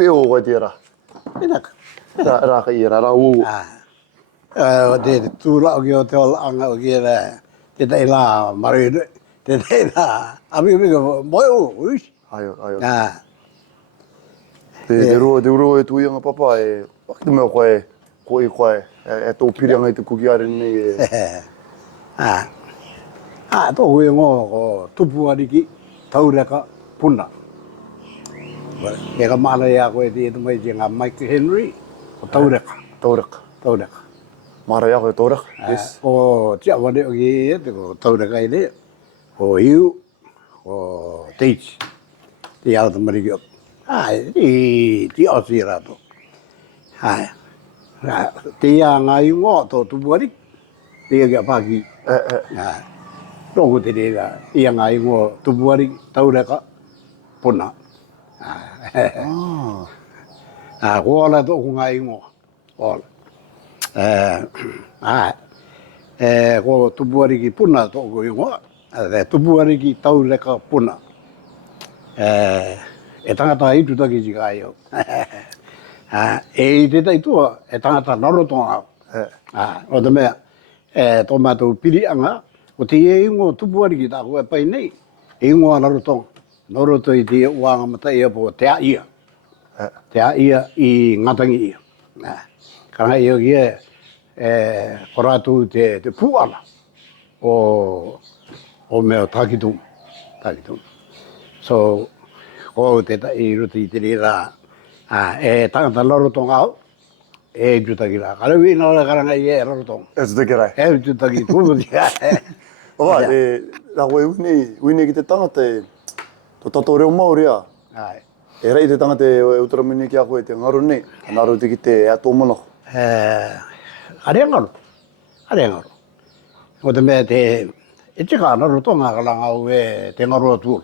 peo ko tira. Inak. Ra ka ira ra u. Te tūra o ki o te olanga o ki te tei la mari, te tei la ami moi o, uish. Ayo. Te rua e tu ianga papa e wakita mea koe e tō pirianga i te kuki are nei Tō hui ngō ko Tupuariki Taureka Puna. Me ka mana ia koe te mai te ngā Mike Henry o Taureka. Taureka. Mara ia koe Taureka, yes. O tia wane o ki te ko Taureka i le. O Hiu, o Teach. Te au tamariki o. Ti osi rato. Te ia ngā iungo tō Tupuariki. Te ia kia pāki. Rongo te reira, ia ngā ingo Tupuariki Taureka Puna. Ko ala tōku ngā ingo. Ko Tupuariki Puna tōku ingo. Tupuariki Taureka Puna. E tangata Aitutaki si kai au. E te taitua, e tangata narotonga. O te mea, tō mātou pirianga. O te ingo Tupuariki tā koe pai nei, e ingo anarotonga. Noroto i te uanga matai e po te a ia. Te a ia i ngatangi ia. Karanga i o kia, koratu te puala o mea takitum. So, o te tai ruti te rira, e tangata narotonga au, e Aitutaki rā. Karawi nora karanga i e narotonga. Aitutaki rai. Aitutaki tūmuti. Owa, nā koe uine ki te tangata e tō tato reo Māori a. E rei te tangata e utaramini ki a koe te ngaru nei, ngaru te ki te ea tō monako. Are ngaru. O te mea e tika ngaru tonga kalanga au e te ngaru atua.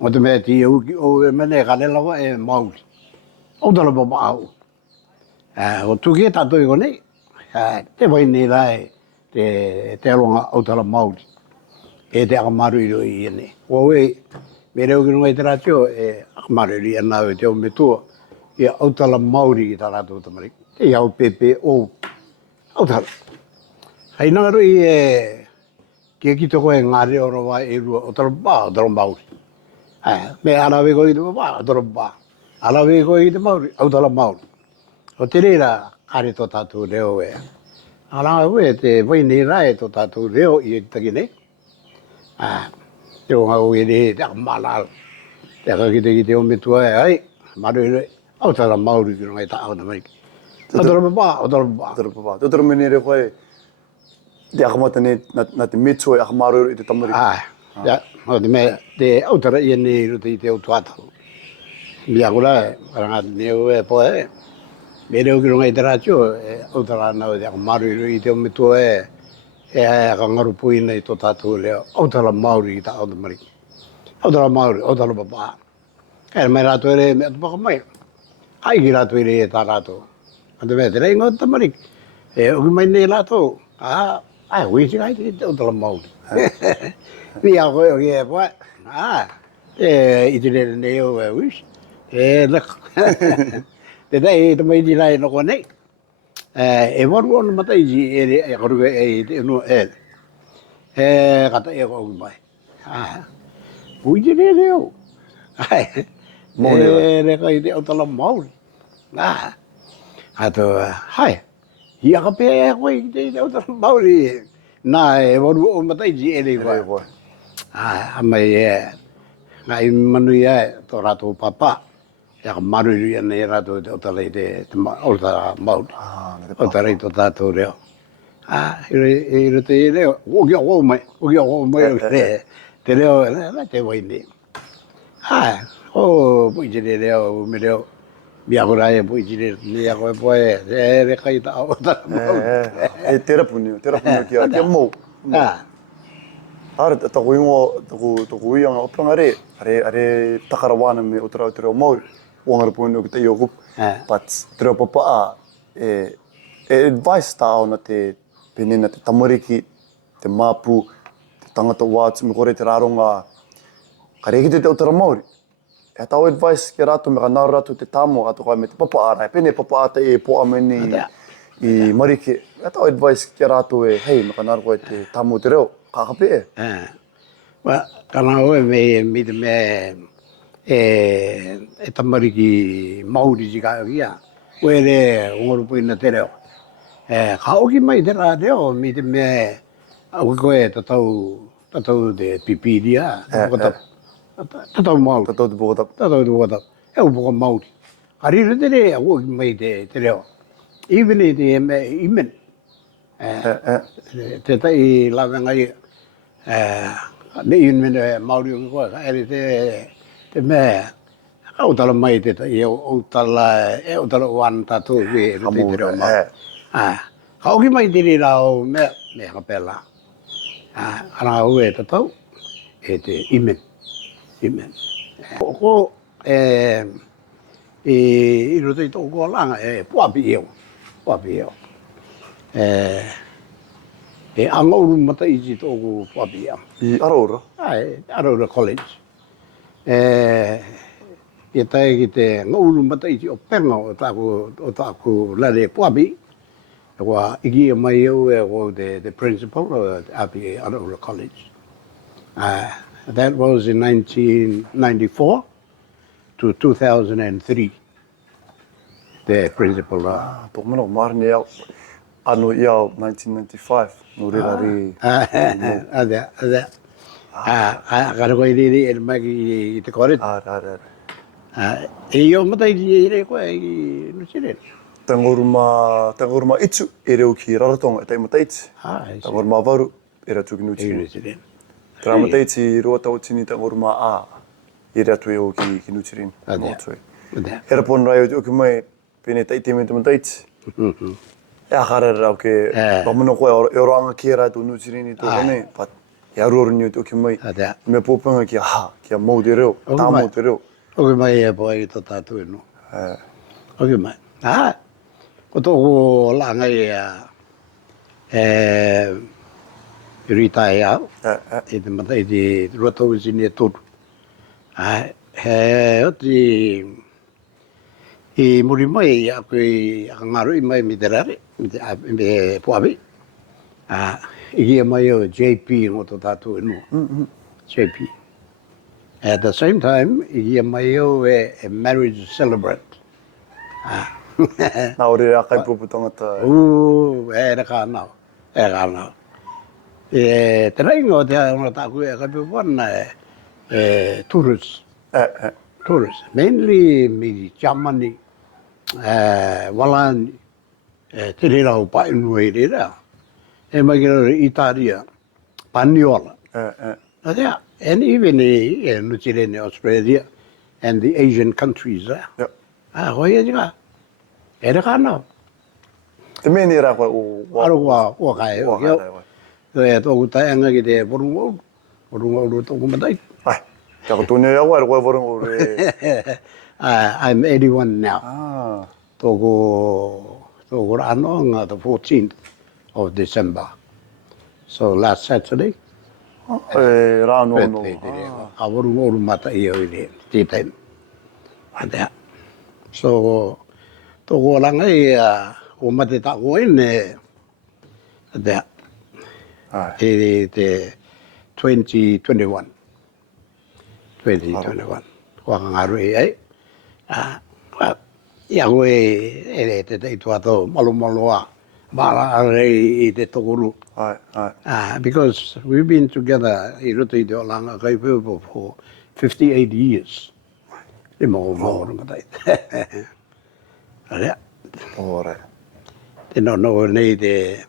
O te mea ti uki o e mene kalelawa e Māori. O tala papa au. O tuki e tato i ko nei, te vai nei rai. Te alonga autala Māori. E te akamaru i ene. O me reo ki runga i te ratio, e akamaru i ana o te o me tua, e autala Māori i tā rātou tamariki. Te iau pepe o autala. Hei nangaru i kia ki toko e ngā reo rawa e rua autala Māori. Me arawe ko i te autala pā. Arawe ko i te Māori, autala Māori. O te reira, kare tō tātou reo e. Aranga ue te vai nei rai tō tātou reo i Aitutaki nei. Te o ngā ue nei te akamala. Te akakite ki te o metua e ai. Maru i rei. Autara Māori ki runga i tā au tamariki. Autara papa. Te utaramini re koe te akamata nei nā te metua e akamaru i te tamariki. O te mea te autara i nei ruta i te au tuataru. Mia kura e, karanga te ue poe e. Me reo ki runga i te rātio, autara nau te akamaru i te o metua e akangaru puina i tō tātou reo. Autara Māori i tā au tamariki. Autara Māori, autara papa. Kei mai rātou ere me atu paka mai. Ai ki rātou ere e tā rātou. Ante mea te rei ngā tamariki. Oki mai nei rātou. Ai hui si kai te autara Māori. Mi a koe o ki e poe. I te rere nei o e uish. Laka. Te tei te mai di rai noko nei. E waru ona matai ji e karuga e te unu e. Kata e ko mai. Pui te re reo. Reka i te autala Māori. Ato, hia ka pēa e koe i te autala Māori. Nā e waru ona matai ji e rei koe. Amai e. Ngā i manu i e tō rātou papa. Ia ka maru i ana e rātou te autara i te autara Māori. Autara i tō tātou reo. I rute i reo, oki a wau mai. Te reo, te wai nei. Pui te reo, me reo. Mia kura e pui te reo, koe poe, re kai ta autara Māori. Tera puni kia mou. Are taku ingo, taku ianga opranga re, are takara wana me otara o Māori. Wangara puni o ki te iokup. But te reo papa e advice tā au na te penena te tamariki, te māpu, te tangata wātu, me kore te rāronga, ka reki te otara Māori. e tau advice ke ratu me ka nau ratu te tamo atu kai me te papa ara, pene papa ata e po ameni I marike. E tau advice ke ratu e, hei, me ka nau koe te tamo te reo, kakape e. Well, kana oe me te tamariki Māori si ka ia. Koe re ongorupuina te reo. Ka oki mai te rā reo me te me au koe tatau te pipiria. Tatau Māori. Tatau te pokotap. Tatau te pokotap. E upoko Māori. Ka rira te re au oki mai te reo. Even I te imen. Te tai lawenga ia. Ne mene Māori o koe, ka ere te mea, ka utala mai te tai, utala o ana tātou e rute te reo mau. Ka oki mai te rira o mea ka pēla. Ana au e tatau, e te imen. Ko, I rute I tō kua langa, puapi eo. E angauru mata I si tōku puapi eo. I Araura? Araura College. E tae ki te ngauru mata I o penga o tāku lare puapi. E kua iki mai au e o the principal o api Araura College. That was in 1994 to 2003. The principal. Tō mana o marani au. Anu I au 1995. No rira ri. Adea. Kara koe riri e maki I te kore. E o mata I re koe I nusire. Tangoruma itu e reo ki Raratonga e tai mata iti. Tangoruma varu e ratu ki Nutirini. Tera mata iti roa tau tini tangoruma a e ratu e o ki Nutirini. E rapon rai o ki mai pene taiti me te mata iti. E akara rau ke pamuna koe e roanga ki e ratu Nutirini tō kone. Pat e aruaru ni o ki mai. Me pōpanga ki a mau te reo, tāmo te reo. Oki mai e poa I tō tātou e no. Oki mai. Ko tōku langa I ritae au. E te mata I te ruatau sini e tōru. He oti I muri mai a koe ngaru I mai mi te rare. Me puapi. Iki mai o JP ngō tō tātou e no. JP. At the same time, iki mai o a marriage celebrant. Nā ore a kai pupu tangata. E kānau. Te reingo te aonga tāku e kai pupu ana tourists. Tourists. Mainly me Germany, Walani, te rira o painu e rira. E mai kira Italia, Paniola. And even in New Zealand, Australia, and the Asian countries there. Hoi e tika. E re kānau. Te meni rā koe o... Ua kai. E tōku taianga ki te porungauru tōku matai. Kia ko tōne au ai koe porungauru e... I'm 81 now. Tōku rānoanga the 14th of December. So last Saturday. Rāno no. A porungauru matai o I re. Tētai. So... Tōku langa o mate tāko ene, te 2021. Kua ngaru e ai. Ia koe e te teitua tō malo mara arei I te tokuru. Because we've been together I roto I te o langa kai pēpo for 58 years. E mō matai. Area. Te no nei te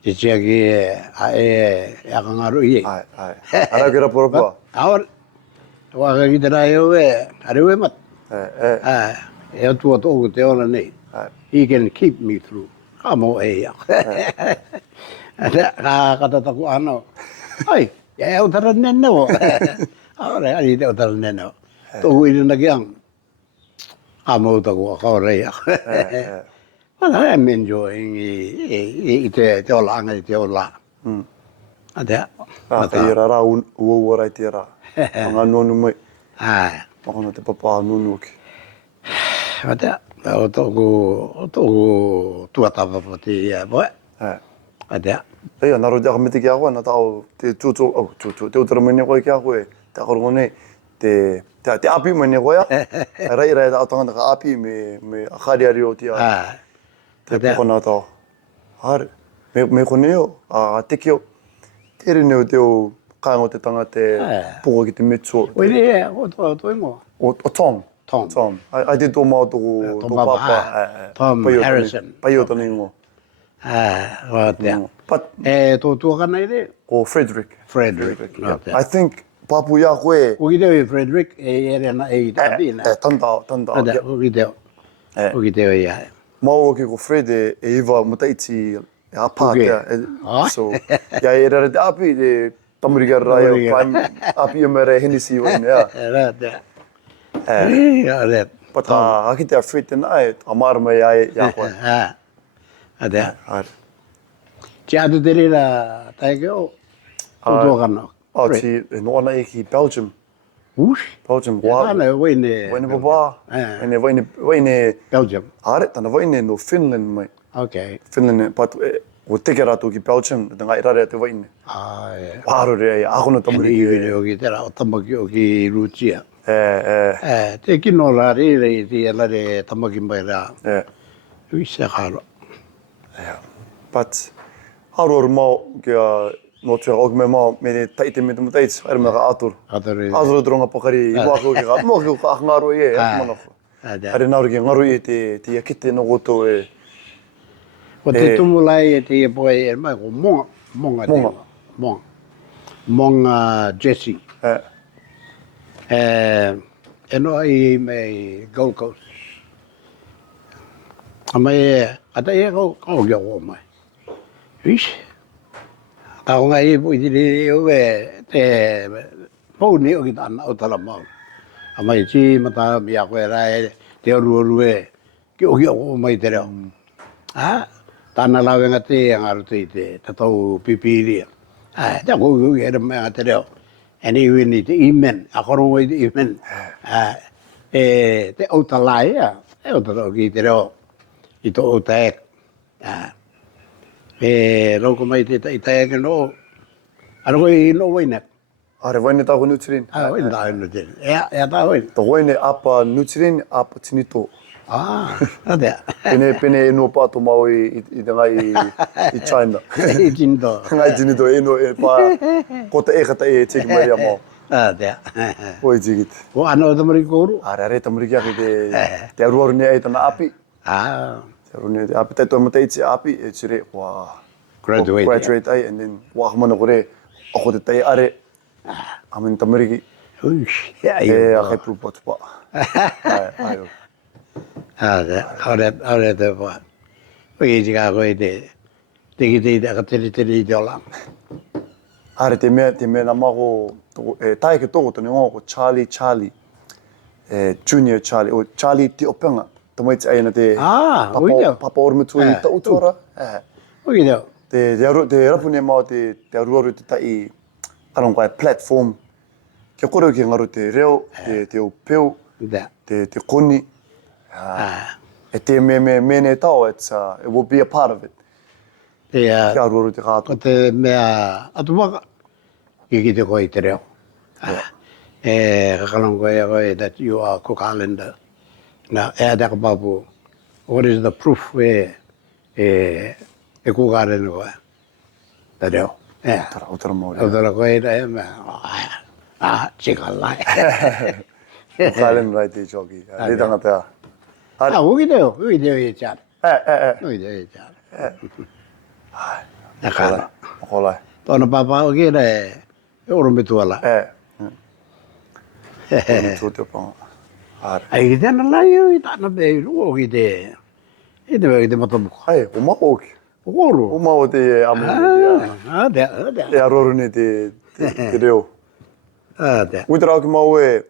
tiaki a kangaru I. Ara kira porapa. Aor. Waka ki te rai o arewe mat. E atua tōku te ora nei. He can keep me through. Ka mo e ia. Ka katataku ano. Ai, e utara neno. Aore, ari te utara neno. Tōku I rina kiang. Ka mo utaku a kaore. Well, I'm enjoying I te ola anga I te ola. Te ira rā uarai te ira. Anga nonu mai. Makana te papa nunu ki. Ada, o tuatapa poti ia boe. Ada. Ei, naro te akamete ki a koe, na tau te te utara mene koe ki a koe, te akaro nei, te api mene koe a. Rai ta tangata ka api me akariari o tia. Te pukana tau. Hare, me kone o, a teki o, tere neo te o kaingo te tanga te puko ki te metso. Oire, o toingo. O Tom. Tom. Ai te tō mao tō papa. Tom Harrison. Pai o tani ingo. Right there. But Tō tuakana ere? ko Frederick. Right there. I think papu ia koe. Uki teo i Frederick, ere na e tapina. Tantao. Ada, uki teo. Uki teo ia. Mau ki ko Fred e iwa mutaiti e apa tea. So, ia e rare te api, te tamurika rai o prime api o mere Hennessy o ina. Right there. But haki te a Fred tena e, a marama ia koe. Ada. Te atu te rira taike o? Tō tuakana. Oh, ti no ana e ki Belgium. Ush? Belgium. Tana waine. Waine papa. Waine Belgium. Are, tana waine no Finland mai. Okay. Finland, but o teke rātou ki Belgium, te ngai rare te waine. Wāro rea i akono tamuriki. Iwere o ki tera o tamaki o ki Rutia. Te kino rā rire i te alare tamaki mai rā. Uisa karo. But, haroru mau kia no tua o me mau me te taite me te mutaiti, aere me ka aturu. Aturu dronga pakari i wako ki ka, mo ki ka ngaro i e, manako. Aere nauru ki ngaro i te iakite no goto e. O te tumulai e te poe e mai ko monga. Monga Jesse. E no ai me Gold Coast. A mai e, ata e kau kia o mai. Vish. Tau ngai e pui tiri o e te pouni o ki tāna o tala mau. A mai ti mata mi a koe rai te oru e ki o kia o mai te reo. Tāna lawenga te angaru te tatau pipiria. Te kou ki ere mea te reo. E ni wini te imen, a korongo i te imen. Te outalai ea, e outalai ki te reo. I to outaek. Rauko mai te taeke no. Aroko i no wainak. Are waine tāko nutririn. Waine tāko nutririn. Ea tā waine. Ta waine apa nutririn, apa tinito. Atea. Pene e no pāto mau i te ngai i China. I tinito. Ngai tinito e no e pā, ko te ekata e teki maria mau. Atea. Oi tigit. O ana o tamariki kouru? Are tamariki aki te aruaru nea e tana api. Te aruaru nea te api. Tai toi mataiti api e tire, graduate ai, and then wahamana kore, ako te tai are, amen tamariki. Uish. E a kai prupa tupa. Ai o. Aure te pā. Pui i tika koe te ki te akateri i te olang. Are te mea na mako, taike toko tani ngō ko Charlie, Junior Charlie, o Charlie te openga. Tamaiti aina te papa orumitu i ta utuara. Ui teo. Te rapune mau te aruaru te tai, arong kai platform. Kia kore ki ngaru te reo, te upeu, te koni. E te mene tau, it will be a part of it. Kia aruaru te kātu. Ko te mea atuwaka, ki te koe te reo. Kakalong koe that you are Cook Islander. Now, e ataka papu, what is the proof where e Cook Islander koe? Te reo. Utara mauri. Utara koe te mea, chika lai. Cook Islander rai te joki. Ni tangata. Uki teo i chat. Uki teo i chat. Nakana. Makolai. Tōna papa o kira e oromitu ala. Oromitu te panga. Ai ki tēnā lai o i tāna pe i ruo ki te... I te matamuka. Ai, o mao ki. O koro. O mao te amu. Tea. E aroru ni te reo. Tea. Uitara ki mau e,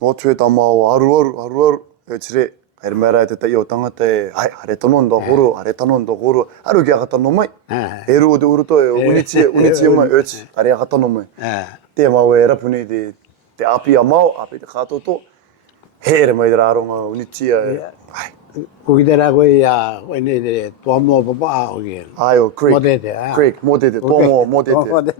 no tue tā mau aruaru, e tire, haere mera e te tai o tangata e, hare tanondo horo, aru ki akatano mai. E ruo te uruto e, unitie mai, tare akatano mai. Te mau e rapuni te te api a mau, api te katoto, here mai raronga unitia. Ko ki te rā koe koe nei te tua mua papa a o ki. Ai o Craig. Mo te te. Craig, mo te te, tō mo te te.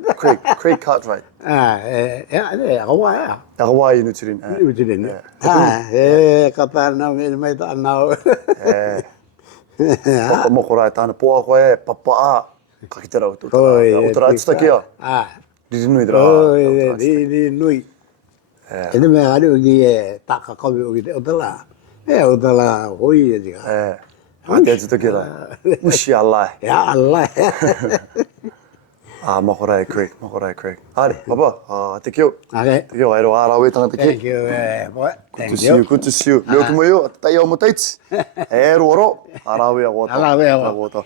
Craig Cartwright. Akawa ea. Akawa i nutirin. Nutirin. Ka pērna me mai ta anau. Moko rai tāna poa koe, papa a, ka ki te rau tū. Utara Aitutaki a. Riri nui te rā. Riri nui. E te mea ari o ki taka kawi o ki te otala. Otala hoi e tika. Te Aitutaki rā. Ushi alai. Alai. Mako rai Craig, mako rai Craig. Are, papa, te kio. Okay. Te kio, aero ārawe tangata ki. Thank you, boy. Good to see you. Leo ki mo yo, taia o mo taiti. E ero aro, ārawe a wata. Ārawe a wata.